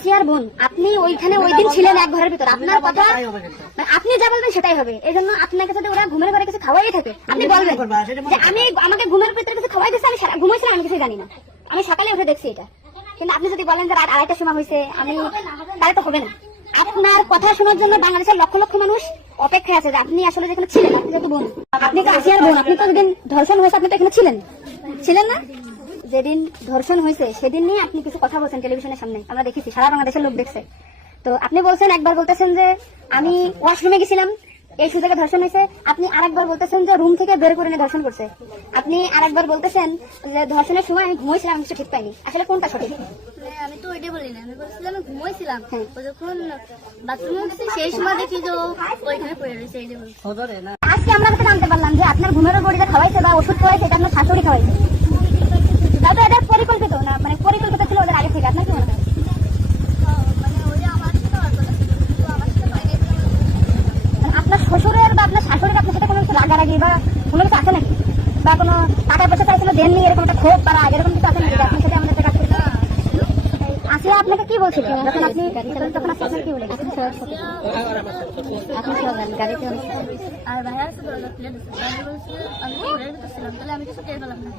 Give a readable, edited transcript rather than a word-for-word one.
আসিয়ার বোন, আপনি ওইখানে ওই দিন ছিলেন এক ঘরের ভিতর, আপনার কথা আপনি যা বলবেন সেটাই হবে। এই জন্য আপনাকে যদি ওরা ঘুমের ঘরে কিছু খাওয়াই থাকে, আপনি বলবেন যে আমাকে ঘুমের ভিতরে কিছু খাওয়াই দিচ্ছে, আমি ঘুমাইছিলাম, আমি কিছু জানি না, আমি সকালে উঠে দেখছি এটা। কিন্তু আপনি যদি বলেন যে রাত 2:30টার সময় হয়েছে, আমি তাহলে তো হবে না। আপনার কথা শোনার জন্য বাংলাদেশের লক্ষ লক্ষ মানুষ অপেক্ষায় আছে যে আপনি আসলে যেখানে ছিলেন, আপনি যেহেতু বোন, আপনি তো আসিয়ার বোন, আপনি তো যেদিন ধর্ষণ হয়েছে আপনি তো এখানে ছিলেন না? যেদিন ধর্ষণ হয়েছে সেদিন নিয়ে আপনি কিছু কথা বলছেন টেলিভিশনের সামনে, আমরা দেখেছি, সারা বাংলাদেশের লোক দেখছে। তো আপনি বলছেন, একবার বলতেছেন যে আমি ওয়াশরুমে গেছিলাম, এই সুযোগে ধর্ষণ হয়েছে। আপনি আরেকবার বলতেছেন যে রুম থেকে বের করে নিয়ে ধর্ষণ করছে। আপনি আরেকবার বলতেছেন যে ধর্ষণের সময় আমি ঘুমাইছিলাম, আমি কিছু ঠিক পাইনি। আসলে কোনটা সঠিক? আমি তো ওইটাই বলি না, আমি বলছিলাম আমি ঘুমাইছিলাম, যখন বাথরুমে উঠছি সেই সময় দেখি যে ওইখানে পড়ে রয়েছে। এইটাই বলছি। আজকে আমরা কাছে জানতে পারলাম যে আপনার ঘুমের বড়িটা খাওয়াইছে বা ওষুধ খাওয়াইছে, এটা আপনার শাশুড়ি খাওয়াইছে। তাই তো এটা পরিকল্পিত না, মানে পরিকল্পিত ছিল ওদের আগে থেকে, আপনার কি মনে হয়? আপনার শ্বশুরের বা আপনার শাশুড়ির আপনার সাথে কোনো কিছু রাগারাগি বা কোনো কিছু আছে নাকি, বা কোনো টাকা পয়সা চাইছিল দেননি, এরকম একটা ক্ষোভ বা এরকম কিছু আছে নাকি আপনার সাথে আমাদের কাজ করতে? আসলে আপনাকে কি বলছিল যখন আপনি তখন আপনি কি বলে গাড়িতে আর বাইরে আছে দরজা খুলে দিচ্ছে, আমি বলছি আমি ছিলাম, তাহলে আমি কিছু টের পেলাম না।